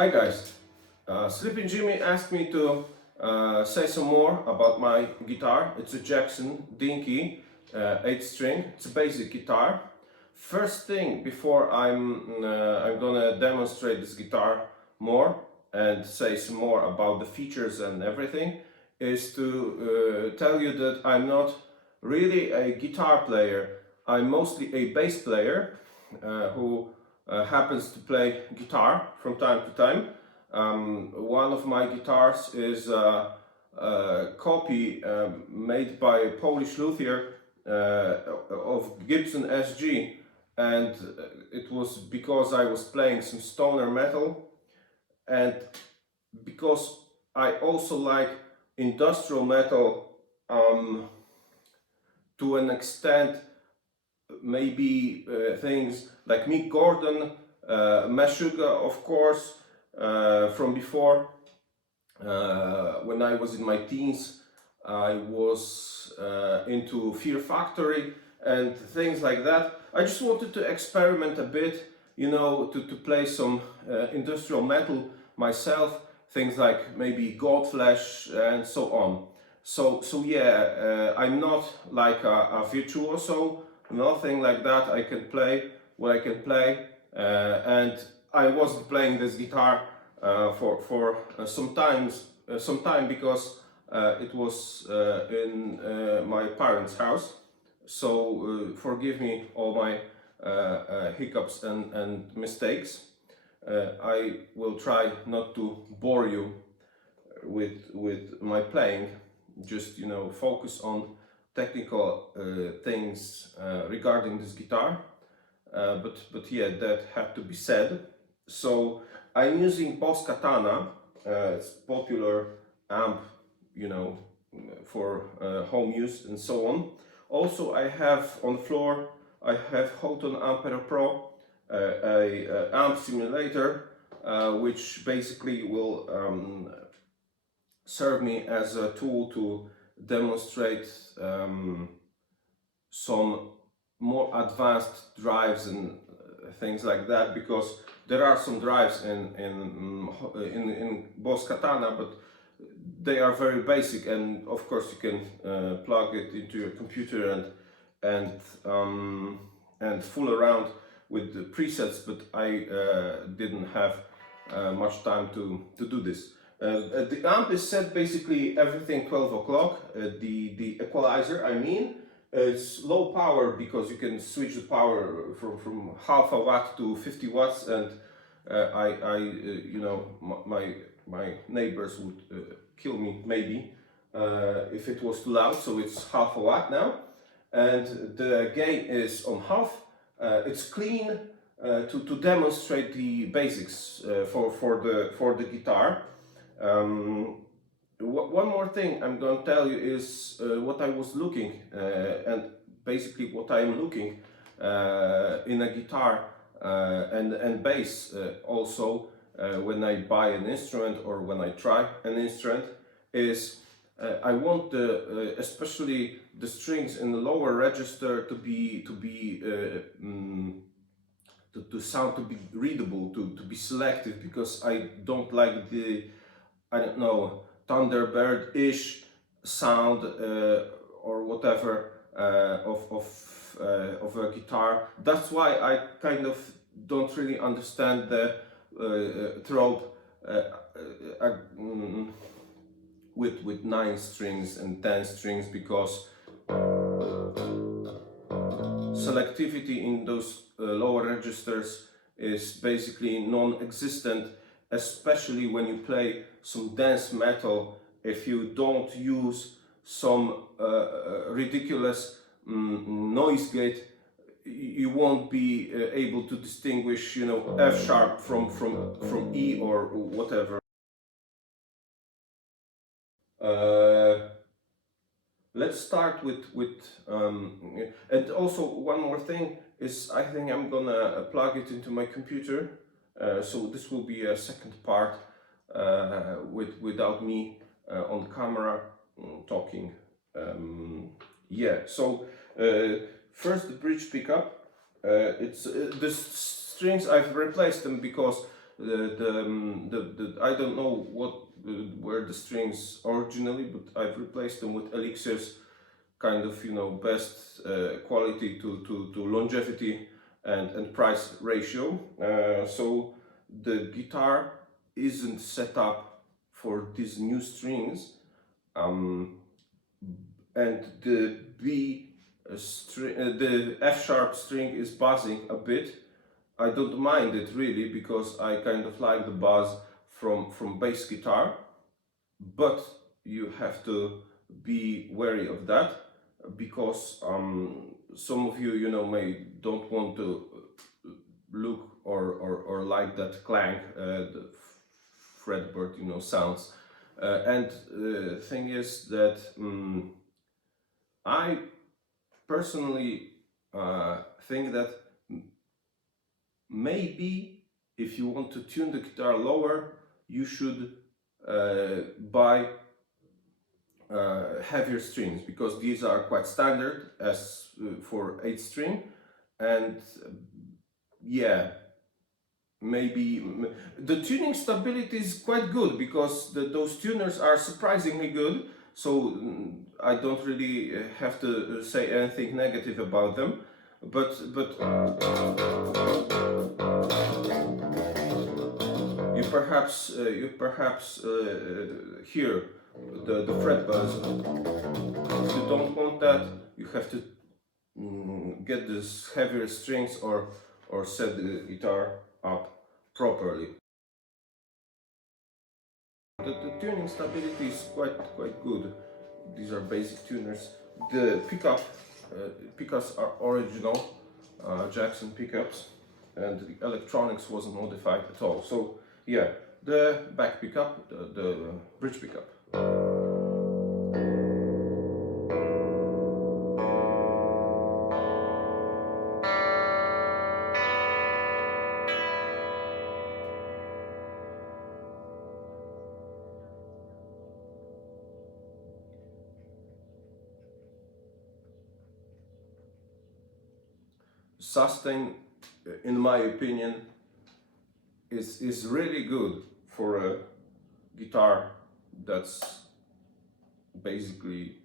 Hi guys, Sleeping Jimmy asked me to say some more about my guitar. It's a Jackson Dinky 8 string. It's a basic guitar. First thing before I'm gonna demonstrate this guitar more and say some more about the features and everything is to tell you that I'm not really a guitar player. I'm mostly a bass player who happens to play guitar from time to time. One of my guitars is a copy made by a Polish luthier of Gibson SG, and it was because I was playing some stoner metal, and because I also like industrial metal to an extent. Maybe things like Mick Gordon, Meshuggah, of course, from before. When I was in my teens, I was into Fear Factory and things like that. I just wanted to experiment a bit, you know, to play some industrial metal myself, things like maybe Godflesh and so on. So yeah, I'm not like a virtuoso, nothing like that. I can play what I can play, and I wasn't playing this guitar for some time because it was in my parents' house. So forgive me all my hiccups and mistakes. I will try not to bore you with my playing. Just, you know, focus on technical things regarding this guitar, but yeah, that had to be said. So I'm using Boss Katana. It's popular amp, you know, for home use and so on. Also, I have on the floor, I have Hotone Ampero Pro, a amp simulator, which basically will serve me as a tool to demonstrate some more advanced drives and things like that, because there are some drives in Boss Katana, but they are very basic, and of course you can plug it into your computer and fool around with the presets, but I didn't have much time to do this. The amp is set basically everything 12 o'clock. The equalizer, I mean, it's low power because you can switch the power from half a watt to 50 watts, and you know, my neighbors would kill me maybe if it was too loud. So it's half a watt now, and the gain is on half. It's clean to demonstrate the basics for the guitar. One more thing I'm going to tell you is what I was looking and basically what I'm looking in a guitar and bass also when I buy an instrument or when I try an instrument is I want the especially the strings in the lower register to sound to be readable, to be selective, because I don't like the, I don't know, Thunderbird-ish sound or whatever of a guitar. That's why I kind of don't really understand the trope with 9 strings and 10 strings, because selectivity in those lower registers is basically non-existent, especially when you play some dance metal. If you don't use some ridiculous noise gate, you won't be able to distinguish, you know, F sharp from E or whatever. Let's start with and also one more thing is, I think I'm gonna plug it into my computer, so this will be a second part without me on camera talking. Yeah, so first the bridge pickup. It's the strings, I've replaced them because I don't know what were the strings originally, but I've replaced them with Elixir's kind of, you know, best quality to longevity and price ratio. So the guitar isn't set up for these new strings, and the the F sharp string is buzzing a bit. I don't mind it really, because I kind of like the buzz from bass guitar, but you have to be wary of that, because some of you, you know, don't want to look or like that clang, the fretboard, you know, sounds. And the thing is that I personally think that maybe if you want to tune the guitar lower, you should buy heavier strings, because these are quite standard as for 8 string, and yeah, maybe the tuning stability is quite good, because those tuners are surprisingly good, so I don't really have to say anything negative about them, but you perhaps hear the fret buzz. If you don't want that, you have to get these heavier strings or set the guitar up properly. The tuning stability is quite good. These are basic tuners. The pickups are original Jackson pickups, and the electronics wasn't modified at all. So yeah, the back pickup, the bridge pickup. Satin, in my opinion, is really good for a guitar that's basically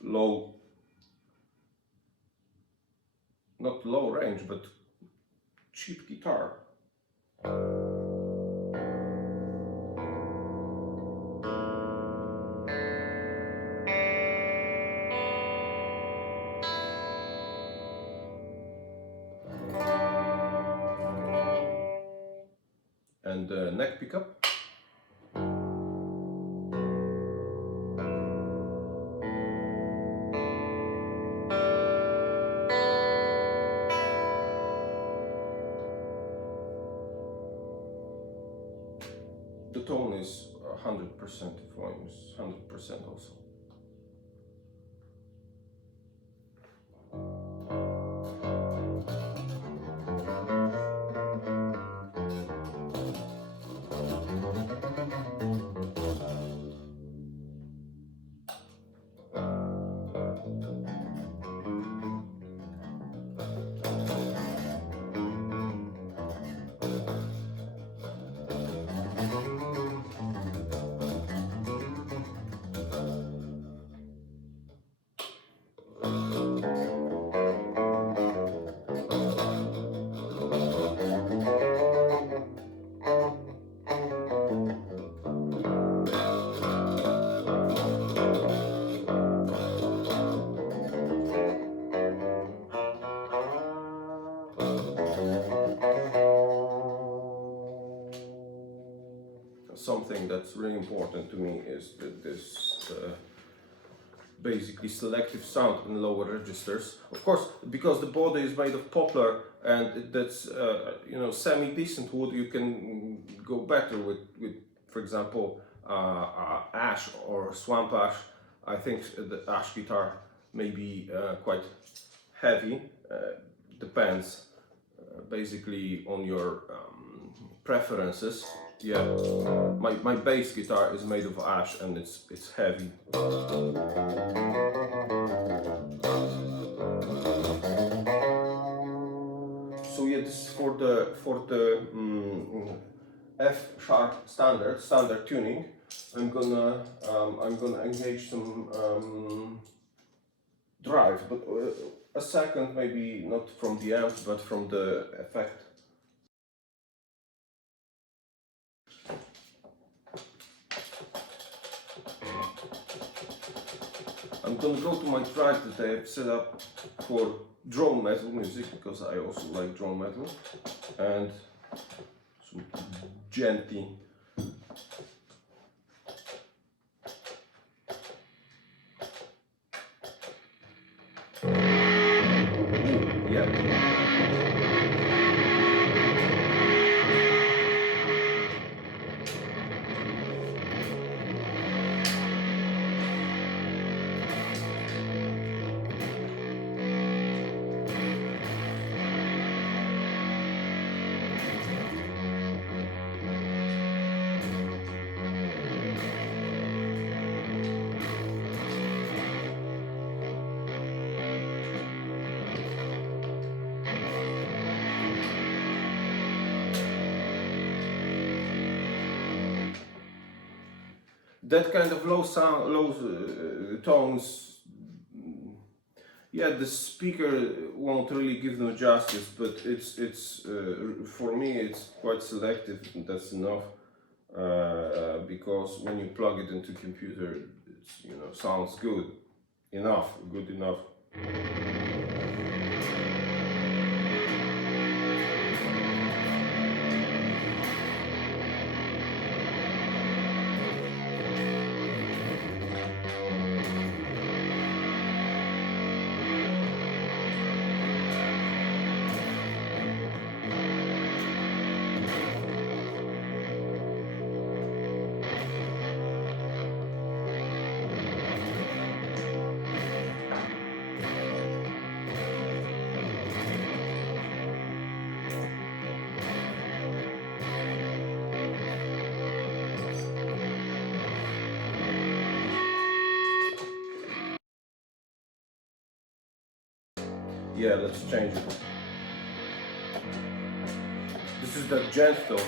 low, not low range, but cheap guitar. And the neck pickup. The tone is 100%, volume is 100% also. Something that's really important to me is that this basically selective sound in lower registers. Of course, because the body is made of poplar and that's you know, semi-decent wood, you can go better with for example, ash or swamp ash. I think the ash guitar may be quite heavy. Depends basically on your preferences. Yeah, my bass guitar is made of ash and it's heavy. So yeah, this is for the F sharp standard tuning, I'm gonna engage some drive, but a second, maybe not from the amp but from the effect. I'm gonna go to my drive that I have set up for drone metal music, because I also like drone metal, and some genty. That kind of low sound, low tones, yeah, the speaker won't really give them justice, but it's for me it's quite selective, and that's enough, because when you plug it into computer, it's, you know, sounds good enough. Yeah, let's change it. This is the gent tone.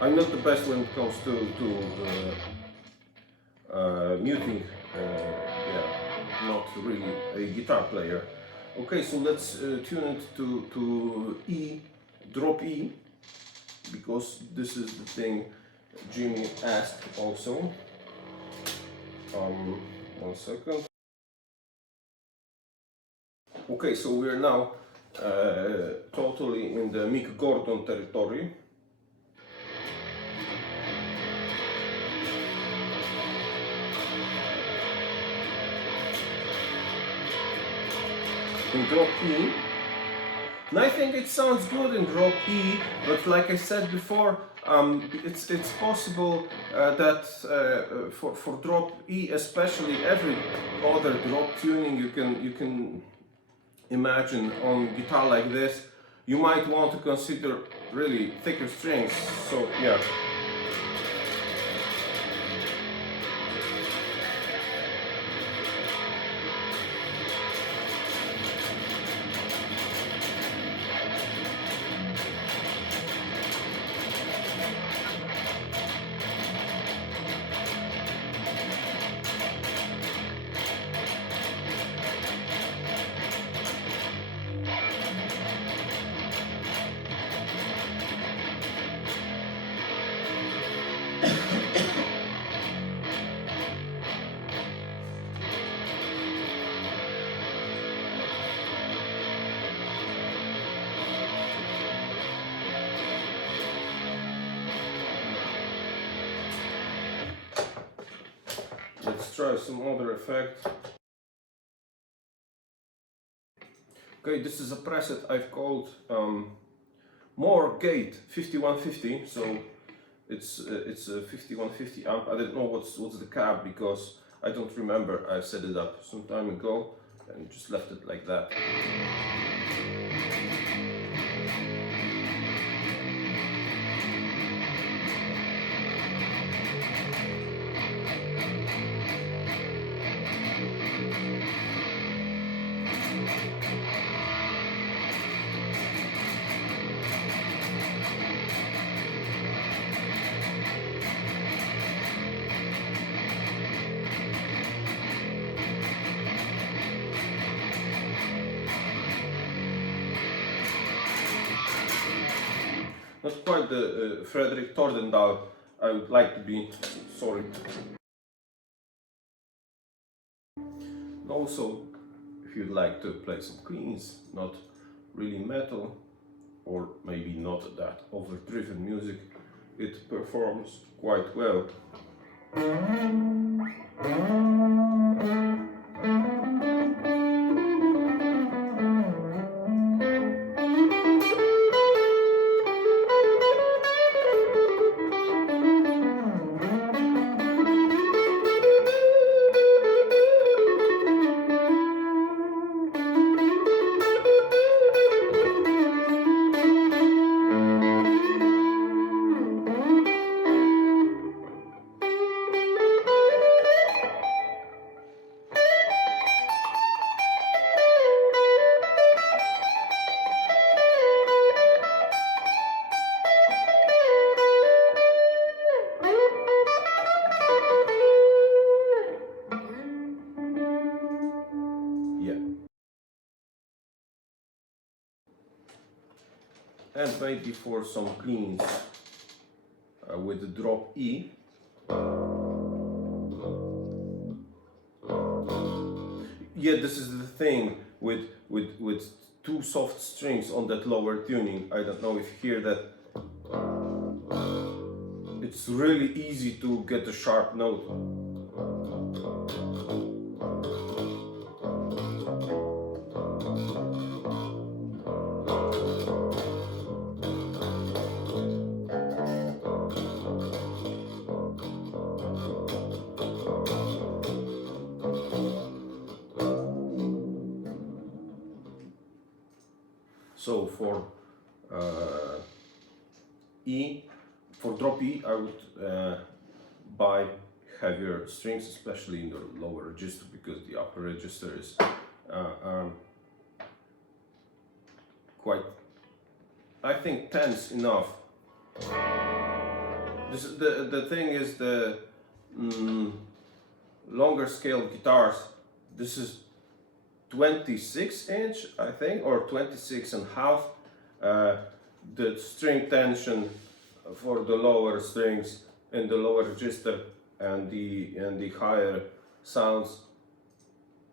I'm not the best when it comes to muting. Yeah, not really a guitar player. Okay, so let's tune it to E, drop E, because this is the thing Jimmy asked also. 1 second. Okay, so we are now totally in the Mick Gordon territory. In drop E, and I think it sounds good in drop E, but like I said before, it's possible that for drop E, especially every other drop tuning you can imagine on guitar like this, you might want to consider really thicker strings. So yeah. try some other effect. Okay, this is a preset I've called More Gate 5150. So it's a 5150 amp. I don't know what's the cap because I don't remember. I set it up some time ago and just left it like that. Not quite the Frederick Tordendahl I would like to be, sorry. Also, if you'd like to play some cleans, not really metal, or maybe not that overdriven music, it performs quite well. And maybe for some cleans with the drop E. Yeah, this is the thing with two soft strings on that lower tuning. I don't know if you hear that. It's really easy to get a sharp note. So for E, for drop E, I would buy heavier strings, especially in the lower register, because the upper register is quite, I think, tense enough. This, the thing is, the longer scale guitars, this is 26-inch, I think, or 26.5. The string tension for the lower strings in the lower register and the higher sounds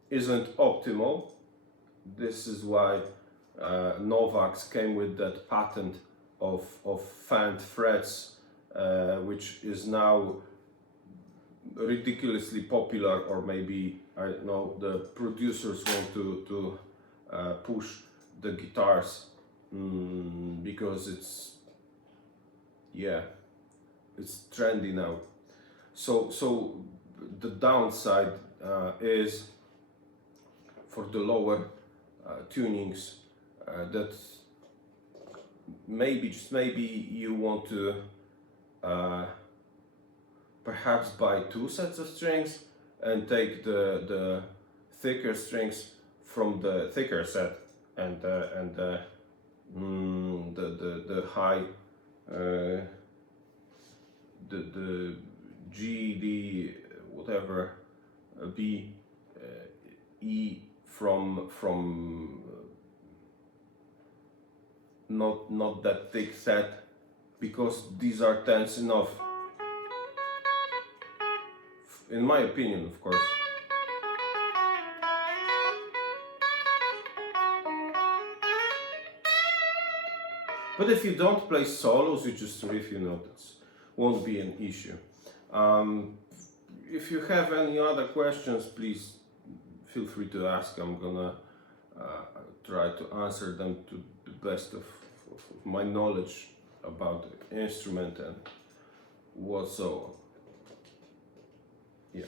isn't optimal. This is why Novaks came with that patent of fanned frets, which is now ridiculously popular, or maybe, I don't know, the producers want to push the guitars because it's trendy now. So the downside is for the lower tunings that just maybe you want to perhaps buy two sets of strings and take the thicker strings from the thicker set and the high the G, D, whatever, B, E from not that thick set, because these are tense enough, in my opinion, of course. But if you don't play solos, you just riff, you know, that won't be an issue. if you have any other questions, please feel free to ask. I'm gonna try to answer them to the best of my knowledge about the instrument and whatsoever. Yeah.